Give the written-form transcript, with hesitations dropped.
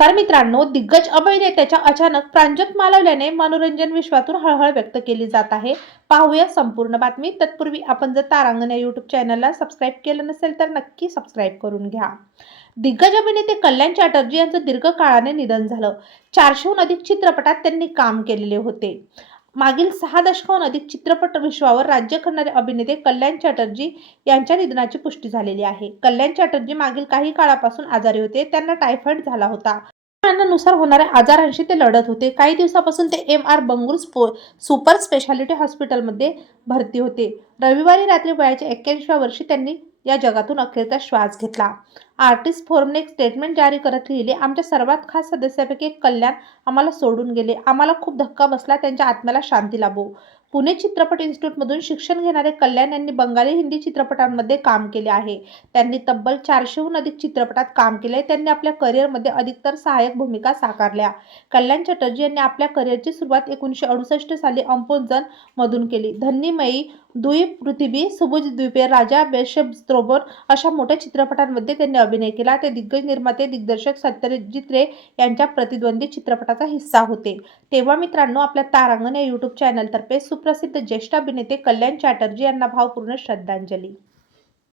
तर मित्रांनो, दिग्गज अभिनेत्याच्या अचानक प्राणज्योत मालवल्याने मनोरंजन विश्वातून हळहळ व्यक्त केली जात आहे. पाहूया संपूर्ण बातमी. तत्पूर्वी आपण जर तारांगण या यूट्यूब चॅनलला सबस्क्राईब केलं नसेल तर नक्की सबस्क्राईब करून घ्या. दिग्गज अभिनेते कल्याण चॅटर्जी यांचं दीर्घकाळाने निधन झालं. 400हून अधिक चित्रपटात त्यांनी काम केलेले होते. मागील 6 दशकांहून अधिक चित्रपट विश्वावर राज्य करणारे अभिनेते कल्याण चॅटर्जी यांच्या निधनाची पुष्टी झालेली आहे. कल्याण चॅटर्जी मागील काही काळापासून आजारी होते. त्यांना टायफॉइड झाला होता. नुसार होणाऱ्या आजारांशी ते लढत होते. काही दिवसापासून ते एम.आर. बंगळुरू सुपर स्पेशालिटी हॉस्पिटलमध्ये भरती होते. रविवारी रात्री वयाच्या 81व्या वर्षी त्यांनी या जगातून अखेरचा श्वास घेतला. आर्टिस्ट फोरमने एक स्टेटमेंट जारी करत लिहिले, आमच्या सर्वात खास सदस्यापैकी एक कल्याण आम्हाला सोडून गेले. आम्हाला खूप धक्का बसला. त्यांच्या आत्म्याला शांती लाभो. पुणे चित्रपट इन्स्टिट्यूटमधून शिक्षण घेणारे कल्याण यांनी बंगाली, हिंदी चित्रपटांमध्ये काम केले आहे. त्यांनी तब्बल 400हून अधिक चित्रपटात काम केले. त्यांनी आपल्या करिअरमध्ये अधिकतर सहाय्यक भूमिका साकारल्या. कल्याण चॅटर्जी यांनी आपल्या करिअरची सुरुवात 1968 साली अंपोजन मधून केली. धन्नी मई, दुई पृथ्वी, सबुज द्वीपे, राजा, बेशस्त्रोबोर अशा मोठ्या चित्रपटांमध्ये त्यांनी अभिनय केला. ते दिग्गज निर्माते, दिग्दर्शक सत्यजित रे यांच्या प्रतिद्वंदी चित्रपटाचा हिस्सा होते. तेव्हा मित्रांनो, आपल्या तारांगण या यूट्यूब चॅनलतर्फे सुप्रसिद्ध ज्येष्ठ अभिनेते कल्याण चॅटर्जी यांना भावपूर्ण श्रद्धांजली.